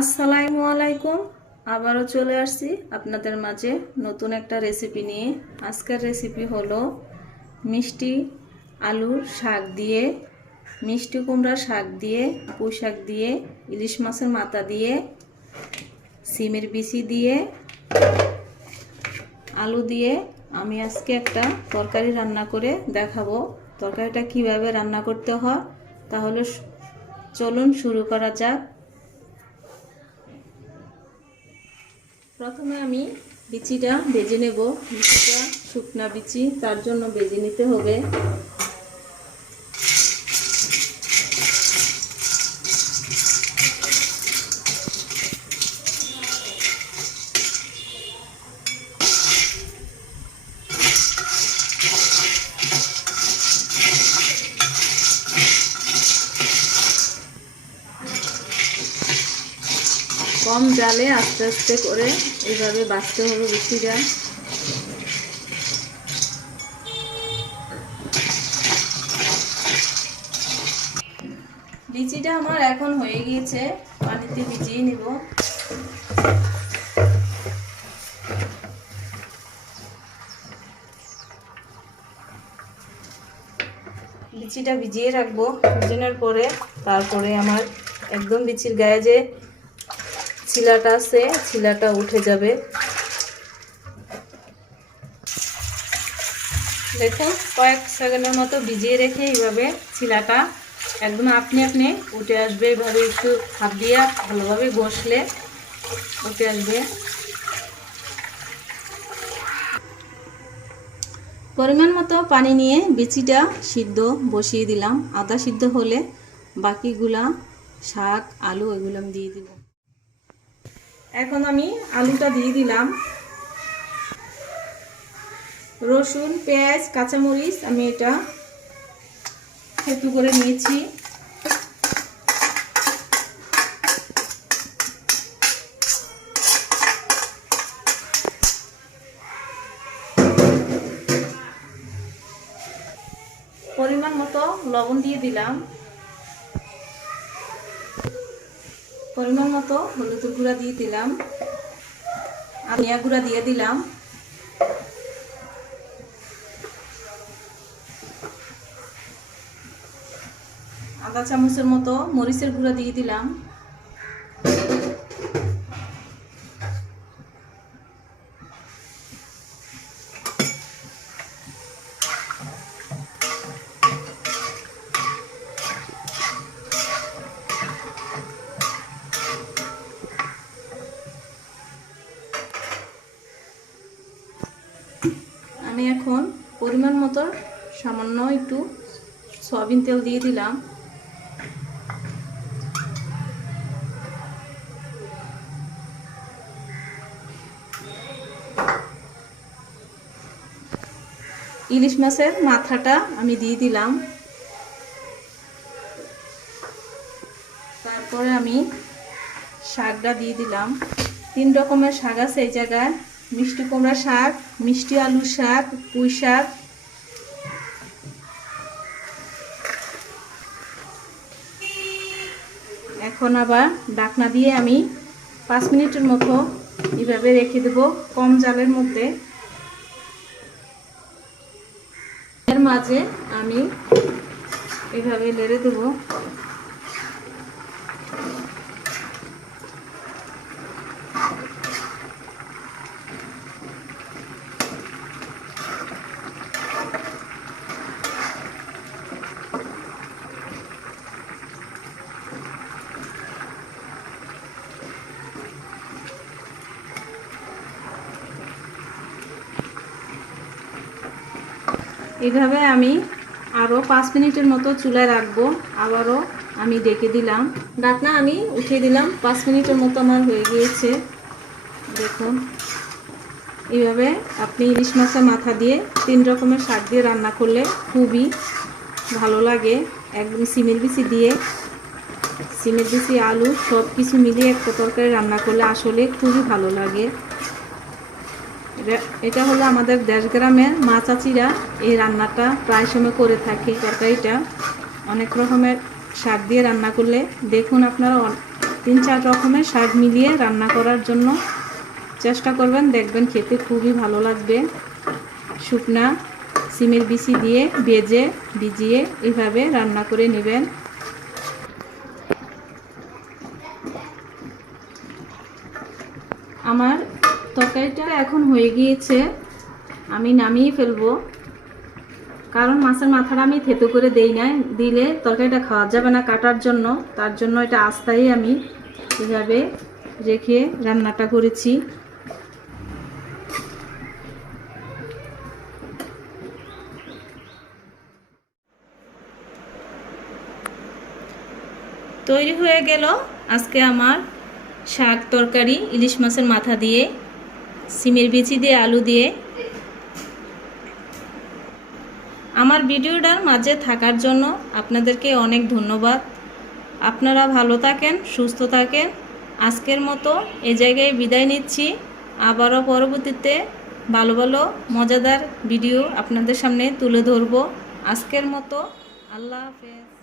আসসালামু আলাইকুম। আবারও চলে আসছি আপনাদের মাঝে নতুন একটা রেসিপি নিয়ে। আজকের রেসিপি হলো মিষ্টি আলুর শাক দিয়ে, মিষ্টি কুমড়া শাক দিয়ে, পুঁই শাক দিয়ে, ইলিশ মাছের মাথা দিয়ে, সিমের বিচি দিয়ে, আলু দিয়ে আমি আজকে একটা তরকারি রান্না করে দেখাবো। তরকারিটা কিভাবে রান্না করতে হয় তাহলে চলুন শুরু করা যাক। প্রথমে আমি বিচিটা ভেজে নেব। বিচিটা শুকনা বিচি, তার জন্য ভেজে নিতে হবে। কম জালে আস্তে আস্তে করে এইভাবে বাছতে হবে বিচিটা। বিচিটা আমার এখন হয়ে গিয়েছে, পানিতে ভিজিয়ে নেব। বিচিটা ভিজিয়ে রাখবো। ভিজানোর পরে তারপরে আমার একদম বিচির গায়ে যে ছিলাটা আছে ছিলাটা উঠে যাবে। দেখুন, কয়েক সেকেন্ডের মতো ভিজিয়ে রেখে এইভাবে ছিলাটা একদম আপনি আপনি উঠে আসবে। এভাবে একটু হাত দিয়ে ভালোভাবে ঘষলে উঠে আসবে। পরিমাণ মতো পানি নিয়ে বিচিটা সিদ্ধ বসিয়ে দিলাম। আদা সিদ্ধ হলে বাকিগুলা শাক আলু এগুলো আমি দিয়ে দিব। এখন আমি আলুটা দিয়ে দিলাম। রসুন, পেঁয়াজ, কাঁচামরিচ আমি এটা একটু করে নিয়েছি। পরিমাণ মতো লবণ দিয়ে দিলাম। পরিমাণ মতো হলুদের গুঁড়া দিয়ে দিলাম। ধনিয়া গুঁড়া দিয়ে দিলাম। আধা চামচের মতো মরিচের গুঁড়া দিয়ে দিলাম। আমি এখন পরিমাণ মতো সামান্য একটু সয়াবিন তেল দিয়ে দিলাম। ইলিশ মাছের মাথাটা আমি দিয়ে দিলাম। তারপরে আমি শাকটা দিয়ে দিলাম। 3 রকমের শাক আছে এই জায়গায়: মিষ্টি কুমড়া শাক, মিষ্টি আলু শাক, পুঁই শাক। এখন আবার ঢাকনা দিয়ে আমি 5 মিনিটের মতো এভাবে রেখে দেব কম জালের মধ্যে। এর মাঝে আমি এভাবে নেড়ে দেব। এইভাবে আমি আরও 5 মিনিটের মতো চুলায় রাখবো। আবারও আমি ডেকে দিলাম। ঢাকনা আমি উঠিয়ে দিলাম। 5 মিনিটের মতো আমার হয়ে গিয়েছে। দেখুন, এইভাবে আপনি ইলিশ মাছের মাথা দিয়ে 3 রকমের শাক দিয়ে রান্না করলে খুবই ভালো লাগে। একদম সিমের বিচি দিয়ে, সিমের বিচি আলু সব কিছু মিলিয়ে একটা তরকারি রান্না করলে আসলে খুবই ভালো লাগে। এটা হলো আমাদের দেশ গ্রামের মা চাচিরা এই রান্নাটা প্রায় সময় করে থাকে। তরকারিটা অনেক রকমের শাক দিয়ে রান্না করলে দেখুন আপনারা 3-4 রকমের শাক মিলিয়ে রান্না করার জন্য চেষ্টা করবেন, দেখবেন খেতে খুবই ভালো লাগবে। শুকনা সিমের বিচি দিয়ে ভিজিয়ে এইভাবে রান্না করে নেবেন। আমার তরকারিটা এখন হয়ে গিয়েছে, আমি নামিয়ে ফেলবো। কারণ মাছের মাথাটা আমি থেতো করে দেই না, দিলে তরকারিটা খাওয়া যাবে না কাটার জন্য, তার জন্য এটা আস্তাই আমি এভাবে রেখে রান্নাটা করেছি। তৈরি হয়ে গেল আজকে আমার শাক তরকারি, ইলিশ মাছের মাথা দিয়ে, সিমের বিচি দিয়ে, আলু দিয়ে। আমার ভিডিওটার মাঝে থাকার জন্য আপনাদেরকে অনেক ধন্যবাদ। আপনারা ভালো থাকেন, সুস্থ থাকেন। আজকের মতো এই জায়গায় বিদায় নিচ্ছি। আবারও পরবর্তীতে ভালো ভালো মজাদার ভিডিও আপনাদের সামনে তুলে ধরব। আজকের মতো আল্লাহ হাফেজ।